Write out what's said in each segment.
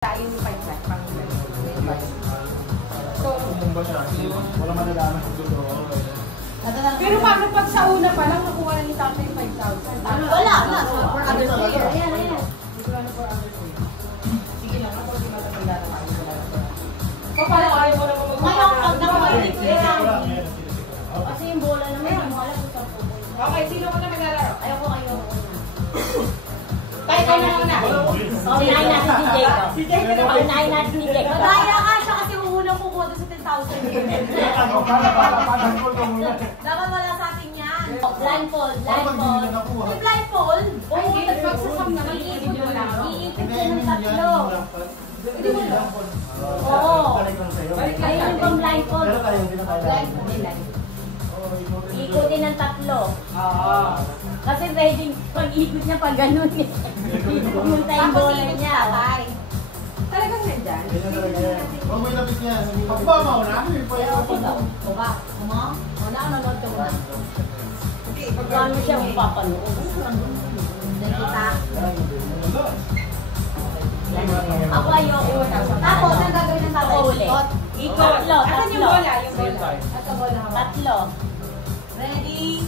Tayo yung 5 pang so, kumumba siya. Wala madalaman kung totoo. Pero paano pag sa una pa lang nakuha na ni Tatay yung 5,000? Wala. For other player. Ayan. Sige lang, ako hindi matatanda na kayo. So, parang ayaw mo naman mag-uwa. Ngayon, pag nakuha kasi yung bola naman, yung bola ko sa pupo. Okay, sino ko na maglalaro? Ayoko. Tayo ka na muna. Unahin natin si Jacob. Si Jacob. Unahin natin si Jacob. Madaya ka siya kasi unang pupunta sa 10,000. Dapat wala sa atin yan. Blindfold. May blindfold? Oo, Pagsasam naman, iikot mo lang. Iikot siya ng tatlo. Hindi mo lang. Oo. Balik lang Ayun yan. yung blindfold. Blindfold nila. Ikutin ng tatlo. Oo. Kasi pwedeng pag-ikot niya pag ganun eh. Pumunta yung bola niya. Talagang nandyan? Huwag mo ilapit niya. Ako ba mauna? O ba? Uma? Una ka nanood ka ba? Pagkano siya kung papanood? Kita. Ako ayoko. Tapos, ang gagawin ng tatay? Ako ulit. Tatlo. Asan yung bola? Yung bola. At sa bola. Tatlo. Ready?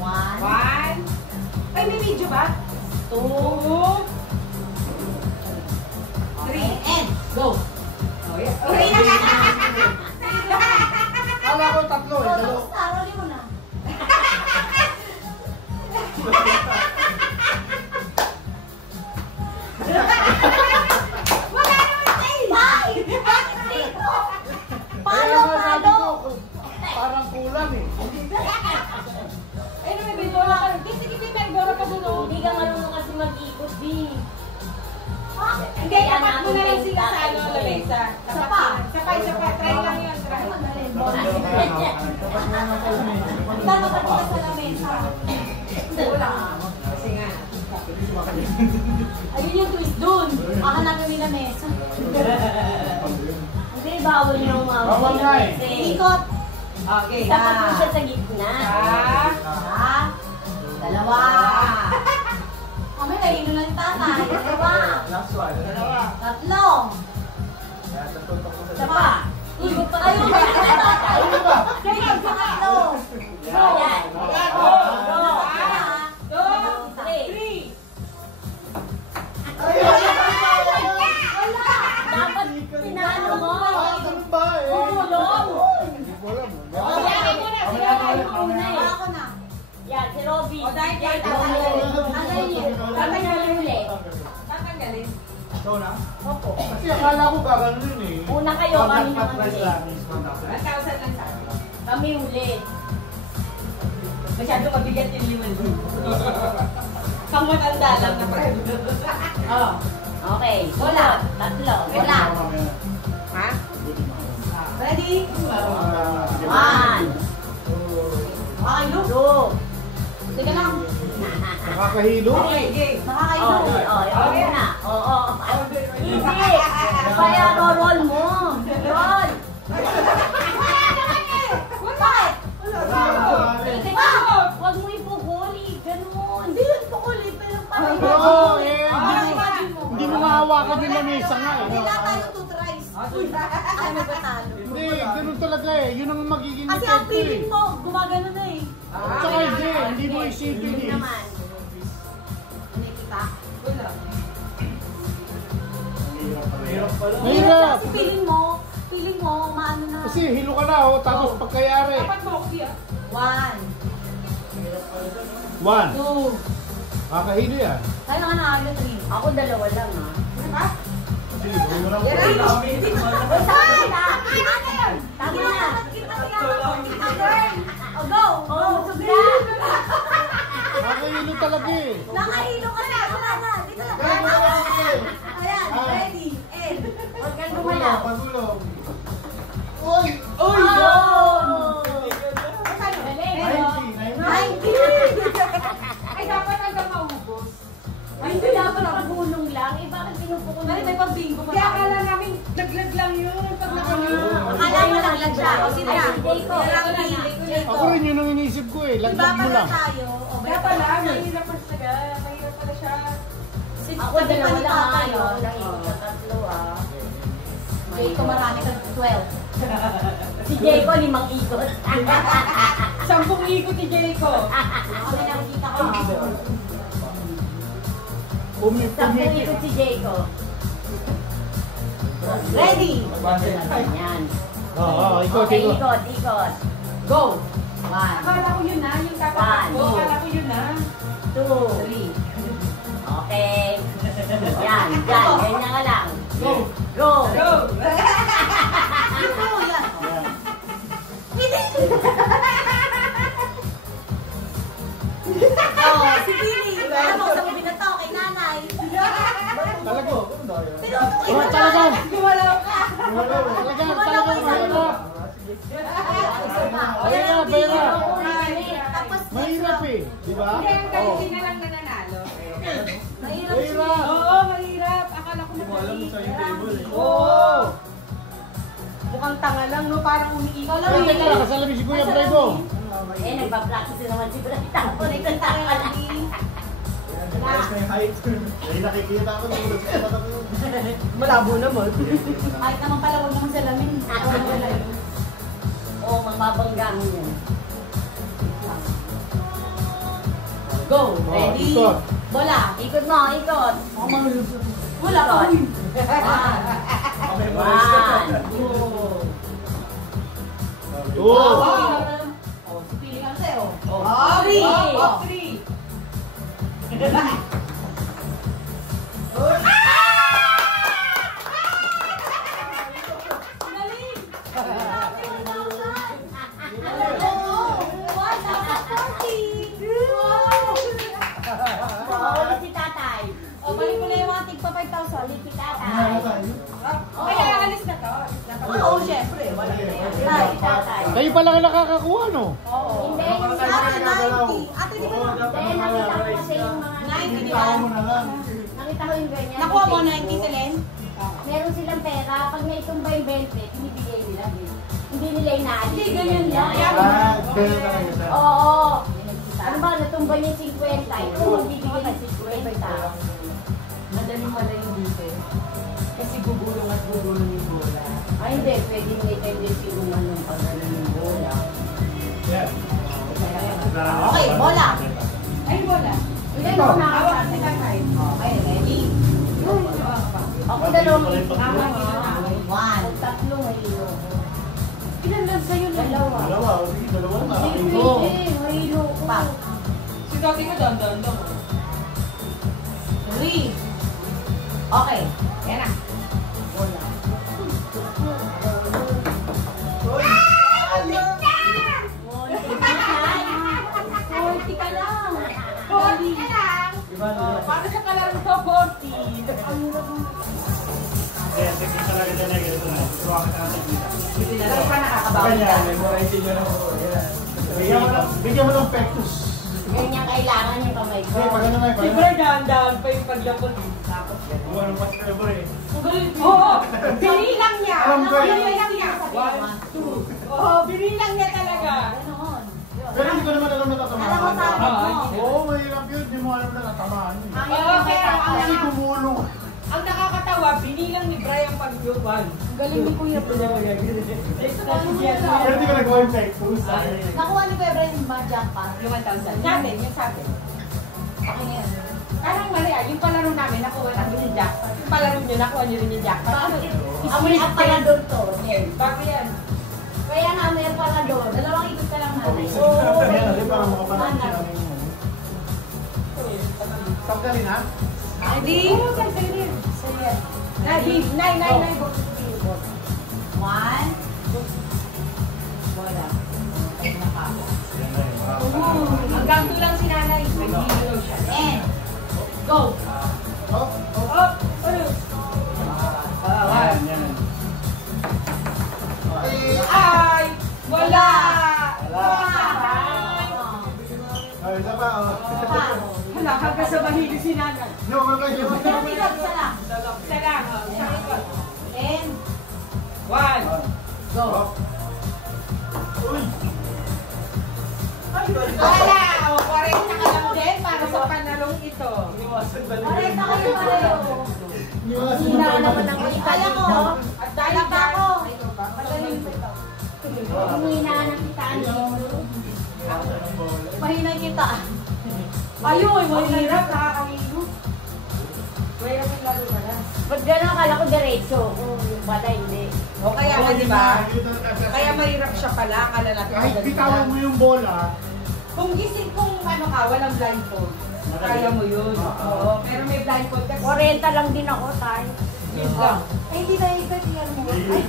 1, 1. Ay, may video ba? 2, 3. and Go! Oh, yeah. Okay. Kala ko tatlo eh. Dalawa. Saroli mo na. Parang kulang eh. Ay, may bindora ka. Sige, may bindora pa doon. Hindi ka marunong kasi mag-ikot, B. Hindi, tapat mo na lang sila sa ano, lamesa. Sapa. Try lang yun. Try. Dapat ka dito sa lamesa. Wala. Kasi nga. Ayun yung twist dun. Hahanapin nila mesa. Hindi, bawal niya umawag. Bawal nga eh. Ikot. Okay. Dapat mo siya sa gitna. Dalawa. Kami, nahilo ng tatay. Dalawa. Last one. Tatlo. Sapa. Ikot pa kayo. Ano ba? Ikot pa tatlo. Yan. Dapat pinalo mo. Ano ba eh? Umulong. Hindi ko alam. Ako na. Yan, si Robby. O, dahil Yan, tatanggalin. Tatanggalin ulit. Tatanggalin. Ikaw na? Opo. Kasi akala ko gaganunin eh. Una kayo, kami naman price ulit. lang is 1,000. 1,000 lang sa akin. Kami ulit. Masyado mabigat yung liman. Pang matanda lang na private. Oo. Okay. Wala. Tatlo. Wala. Ha? Ready? 1. Ayun. 2. Sige lang. Nakakahilo? Okay, game. Nakakailo. Yung muna. Oo. Hindi. Kaya roll mo. Roll. Bakit? Huwag mo ipukuli. Ganun. Hindi yun pukuli. Pero parang Oo eh. Hindi mo mahawakan yung lamesa nga eh. Wala tayo 2 tries. Ay, magpatalo. Hindi, ganun talaga eh. Yun ang magiging Kasi ang effect feeling eh. mo, gumagano na eh. Tsaka hindi mo isipin Hindi eh. naman. Hindi kita. Wala. Mahirap. Kasi feeling mo, maano na. Kasi hilo ka na oh, tapos pagkayari. Dapat mo ako siya. 1, 1. 2. Nakakahilo yan. Tayo na nga na 3. Ako dalawa lang ha. Diba? Sige, gawin mo lang. Yan ang Tama na! Tama na! O go! Busog na! Nakakahilo talaga eh. Nakahilo ka na! Wala na! Dito lang! Ayan! Ready! And! Huwag kang gumalaw! Pagulong. Uy! Uy! Ay, dapat hanggang maubos. Hindi dapat nakagulong lang. Eh, bakit pinupukul mo? May pag-bingo pa. Kaya akala namin, naglag lang yun. Pag nakagulong. Akala mo naglag siya. O sino na? Ako rin yun ang inisip ko eh. Laglag mo lang. Kaya pala, mahirap pa siya. Mahirap pala siya. Ako dalawa lang ha. Nakikot sa tatlo ha. dito marami ka 12. Si Jayco, 5 ikot. 10 ikot si Jayco. Ako na nakikita ko. 10 ikot si Jayco. Ready? Yan. Oo, ikot. Okay, ikot. Go! 1, Akala ko yun na, yung kakatakbo. Akala ko yun na. 2, 3. Okay. Yan. Ganyan nga lang. Go! Go! Oh, si Billy. Alam mo, sa mga binato kay nanay. Talaga. Pinutukin Talaga. Gumalaw ka. Talaga. Tapos, Mahirap eh. Di ba? Hindi, ang galing na lang nananalo. mahirap. Oo, mahirap. Akala ko Alam mo sa yung table eh. Oo. Mukhang tanga lang, no? Parang umiikot. Ay, teka lang. Kasalamin si Kuya Bray mo. Eh, nagpa-practice naman si Bray. Tako na yung kanta. Ayos na yung height. Ay, nakikita ko na ulit sa mata ko. Malabo naman. Kahit naman pala, huwag naman salamin. Oo, magbabangga mo yan. Go! Ready? Ikot. Bola! Ikot mo, ikot! Bola ko! 1, Two. Oh, si Pili ka sa'yo. Oh, 3! Si tatay. O, balik mo na yung mga tigpa 5,000. Ulit si tatay. Kaya alis na to. Oo, syempre. Wala na yan. Si tatay. Kayo pala ang nakakakuha, no? Hindi, yung sa akin, 90. Ate, di ba na? Dahil nakita ko kasi yung mga 90, di ba? Nakita ko yung ganyan. Nakuha mo 90, Selen? Meron silang pera. Pag may tumba yung 20, pinibigay nila. Hindi nila inaalis. Hindi, ganyan lang. Ganyan talaga siya. Oo. Ano ba, natumba niya yung 50. Ito, magbibigay ng 50. Madaling dito. Kasi gugulong at gugulong yung bola. Ay, hindi. Pwede may tendency naman yung pagdala ng bola. Yeah. Okay, bola. Ay, bola. Hindi mo na. Hawak si tatay. Okay, ready? Ako dalawang ito. 1. Tatlong hilo. Ilan lang sa'yo na? Dalawa. Dalawa. Sige, dalawa na. Hindi, mahilo ko. Pa. Si dati ka dandan lang. 3. Okay. Yan na. Bola. Forty ka lang. 40 ka lang. Para sa kalaro ko, 40. Kaya, sige talaga dyan na ganito na. Turuan ka na sa kita. Hindi na lang pa nakakabawi ka. Kanya, memorize nyo na po. Bigyan mo ng pectus. Ganyan kailangan yung kamay ko. Hindi, pag ano na, Si Bray, dahan-dahan pa yung paglapot. Tapos yan. Buwan ng pastor eh. Oo, binilang niya. Alam ko eh. Binilang niya. 1, 2. Oo, binilang niya talaga. Ganon. Pero hindi ko naman alam na tatamaan. Alam mo tama mo. Oo, mahirap yun. Hindi mo alam na tatamaan. Oo, kaya Kasi gumulong. ang nakakatawa, binilang ni Bray ang pag-yuwan. Galing ni Kuya Bro. Pero hindi ko nagawa yung pectus. Nakuha ni Kuya Bro yung jackpot. Yung 1,000. Namin, yung sa atin. Okay na yun. Parang mali yung palaro namin, nakuha namin yung jackpot. Yung palaro nyo, nakuha nyo rin yung jackpot. Bakit? Ang pala doon to. Bago yan. Kaya nga, mayroon pala doon. Dalawang ikot ka lang namin. Kaya natin para makapansin namin yun. Tanggalin ha? Ready? Oo, sige. Ready? 9. 1. Bola. Hanggang doon lang si nanay. Nag-hilo siya. And. Go. Oh, Oh, ano? yan, yan. Ay! Wala! Ay, isa pa, oh. Hala, hanggang sa mahili si nanay. No, ano kayo? Dalawang ikot, isa lang. Isa lang. Isang ikot. And. 1. Go. Uy! Wala! O, 40 ka lang din para sa panalong ito. Iwasan ba Pareho kayo pareho. Iwasan Hina naman ang kita. Alam mo, At dahil kita. Ayun, mahirap, nakakahilo. Mahirap yung lalo na lang. Ba't gano'n akala ko diretso? Yung pala hindi. O kaya nga, di ba? Kaya mahirap siya pala, akala natin. Kahit bitawan mo yung bola, Kung gising kung ano ka, walang blindfold. Kaya mo yun. Oo, pero may blindfold kasi. 40 lang din ako, tayo. Yun lang. Ay, hindi na ikat yan mo. Ay,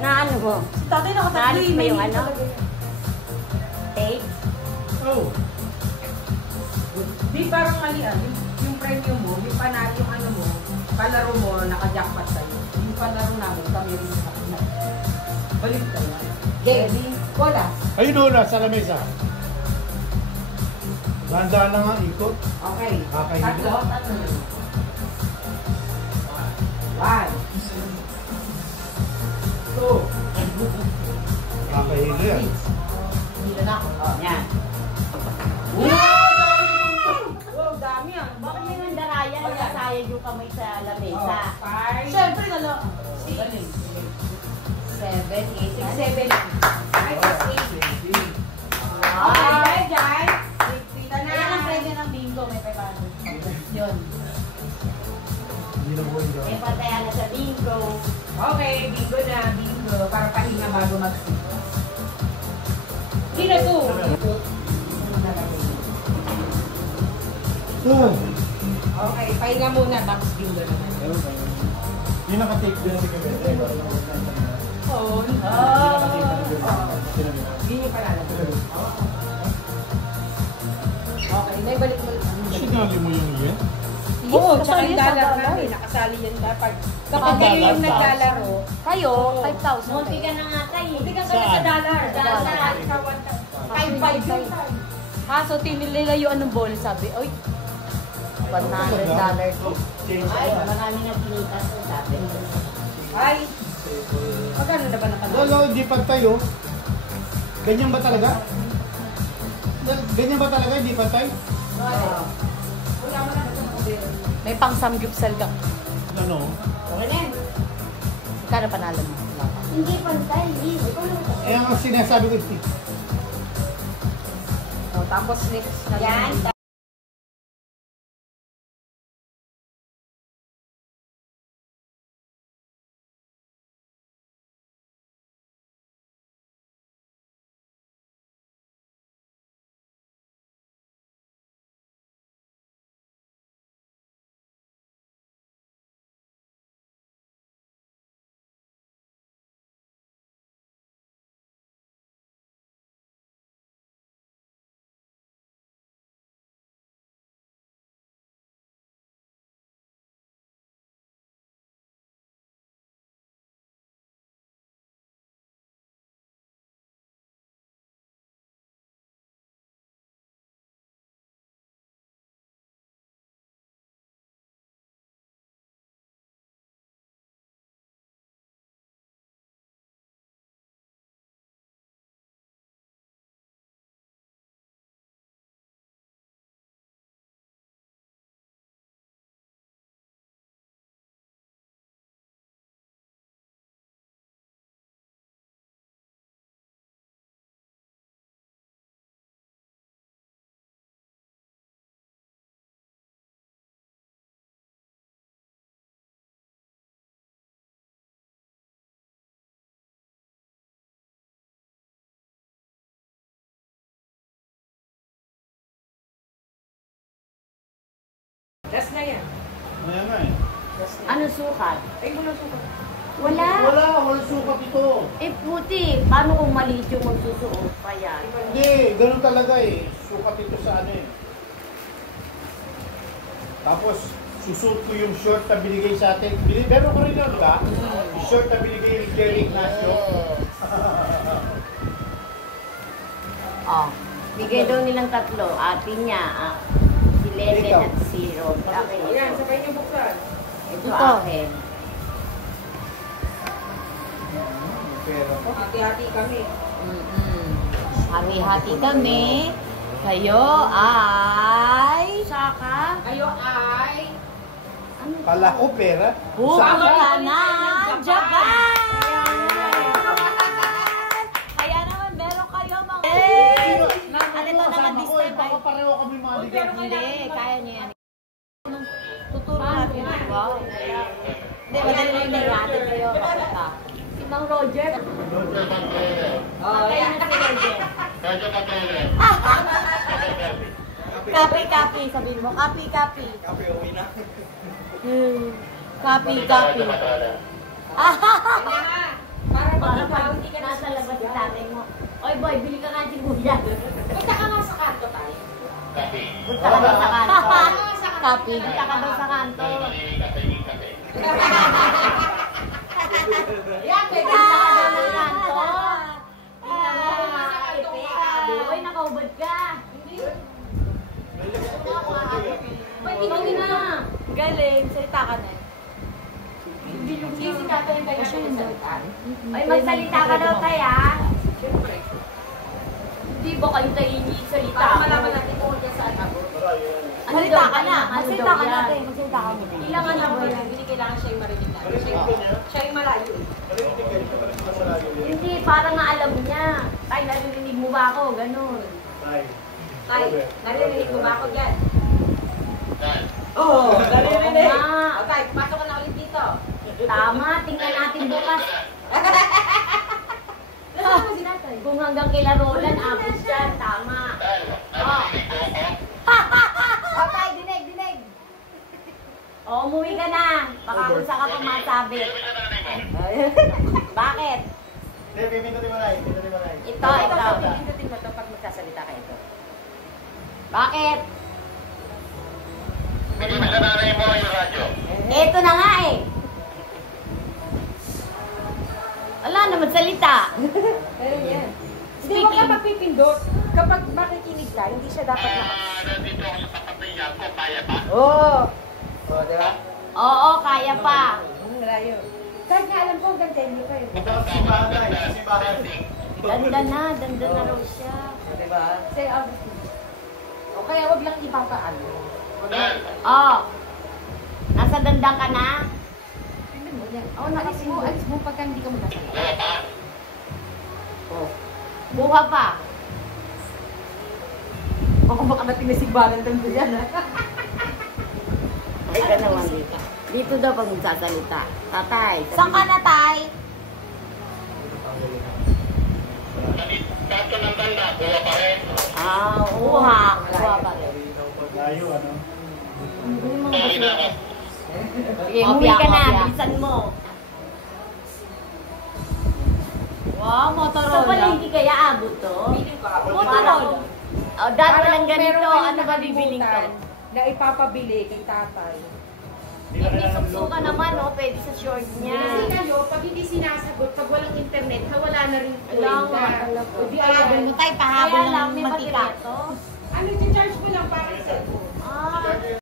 Na ano mo? tatay nakatatlo Naalis ba yung ano? Tape? oh, Di parang mali yung premium mo, yung panalo yung ano mo, palaro mo, naka-jackpot sa'yo. Yung palaro namin, kami rin sa kapila. Balik tayo. Game. Bola. ayun doon na, sa lamesa. Dahan-dahan lang ang ikot. Okay. Kakahilo. Tatlo. One. Two. Kakahilo yan. Dito na ako. Oh, yan. Wow, dami yan. Bakit may nandarayan na nasayad yung kamay sa lamesa? Five. Siyempre, ano? Six. 7, 8, 6, 7. Ay, 6, 8. Okay, Jai. Tita na. Ayan ang premyo ng bingo. May 500. Yun. Hindi na buhay daw. May patayan na sa bingo. Okay, bingo na. Bingo. Para pahinga bago mag-sit. Hindi na to. Okay, pahinga muna. Tapos bingo naman. Yung naka-take din si Kabete. Oh, no. Bingo pa lang. Okay, may balik mo. Sinali mo yung yan? Oo, tsaka yung dollar namin. Nakasali yan dapat. Kapag kayo yung naglalaro, Kayo, 5,000. Munti ka na nga tayo. hindi ka kami sa dollar. Dollar. 5-5 yun. So tinilayuan ng ball, sabi, oy, $100. Ay, marami na pinitas ko, sabi. Ay, magkano na ba nakalala? Wala, hindi pantay oh. Ganyan ba talaga? Ganyan ba talaga? Hindi pantay? Wala mo na ba sa modelo? May pang samgyupsal ka. Ano? Okay na yan. Kano panalo mo? Hindi pantay, hindi. Eh, ang sinasabi ko, Oh, tapos next na Yan. Last na yan. Ayan nga eh. Last na. Ano sukat? Ay, muna sukat. Wala. Wala sukat ito. Eh puti, paano kung maliit yung magsusuot pa yan? Hindi, ganun talaga eh. Sukat ito sa ano eh. Tapos, susuot ko yung short na binigay sa atin. Meron ko rin yun, di ba? Yung short na binigay ni Jerry Ignacio. Oh, bigay daw nilang tatlo. Ate niya, si Lelen Ikaw. at si Rod. Akin O yan, ito. sabay niyo buksan. Ito akin. Pero, Hati-hati kami. Hati-hati kami. Kayo ay... Saka? Kayo ay... Ano? pala ko pera. Pupunta ng Japan! Kaya naman meron kayo mga... At ito naman display kayo papunta. Si Mang Roger. Roger Pantera. Patay na si Roger. Roger Pantera. Kapi, sabihin mo. Kapi. Kape, uwi na. Kapi. Para pag hindi ka nasa labas sa tatay mo. Oy boy, bili ka nga sibuyas. Punta ka nga sa kanto tayo. Punta ka daw sa kanto. Kapi, punta ka daw sa kanto. Yan, may Punta ka daw ganda. sa kanto. Tingnan mo kung makakaipi. Uy, nakaubad ka. Pwede na. Galing, salita ka na. Hindi si Tata yung kanya siya yung salitaan. Ay, magsalita ka daw tayo, ah. Siyempre. Hindi ba kayo tayo hindi salita? Para malaman natin kung kung saan ako. Salita ka na. Magsalita ka na, te. Magsalita ka muna. Ilang ano ba yan? Hindi kailangan siya yung marinig natin. Siya yung malayo. Hindi, parang nga alam niya. Tay, naririnig mo ba ako? Ganun. Tay, narinig mo ba ako dyan? Oo, Narinig. nga. O, Tay, pasok ka na ulit dito. Tama, tingnan natin bukas. Ano si Tatay? Kung hanggang kila Roland, abot yan. Tama. Oh. O, Tay, dinig. O, umuwi ka na. Baka kung saan ka pa masabit. Bakit? Hindi, pipindutin mo na eh. Pindutin mo na eh. Ito. Pindutin mo to pag magkasalita ka ito. Bakit? Hindi mo sa nanay mo yung radyo. Ito na nga eh. Wala naman salita. Ayun yan. Hindi Speaking. mo ka magpipindot. Kapag makikinig ka, hindi siya dapat na. Nandito ako sa kapatid niya ko, kaya pa. Oo. O, di ba? Oo, kaya pa. Ang layo. Kahit nga alam ko, hanggang tenyo kayo. Punta ka sa simbahan na eh. Sa simbahan. Ganda na raw siya. O, di ba? Say, Augustine. O kaya wag lang ipapaano. Oh. Nasa dandang ka na? Tingnan mo yan. Oo, alis mo pagka hindi ka magkasalita. Oh. Buha pa. Baka makamating na sigbalan doon ko yan, ha? Ay ka naman dito. Dito daw pag magsasalita. Tatay. Saan ka na, Tay? Kato ng tanda, buwa pa rin. Ah, uha. Uha pa rin. Layo, ano? Sige, umuwi ka na. Bilisan mo. Wow, Sa palengke kaya abot to? Feeling ko, abot. Motorola. Oh, dad, walang ganito. Meron Ano ba bibiling ko? Na ipapabili kay Tatay. Hindi na Hindi kailangan sukso ka naman, oh. Pwede sa short niya. Kasi kayo, pag hindi sinasagot, pag walang internet, wala na rin Wala nga, kuwenta. alam ko. O di pahabol mo tayo, Kaya lang, may mantika. Ano, i-charge mo lang para sa cellphone.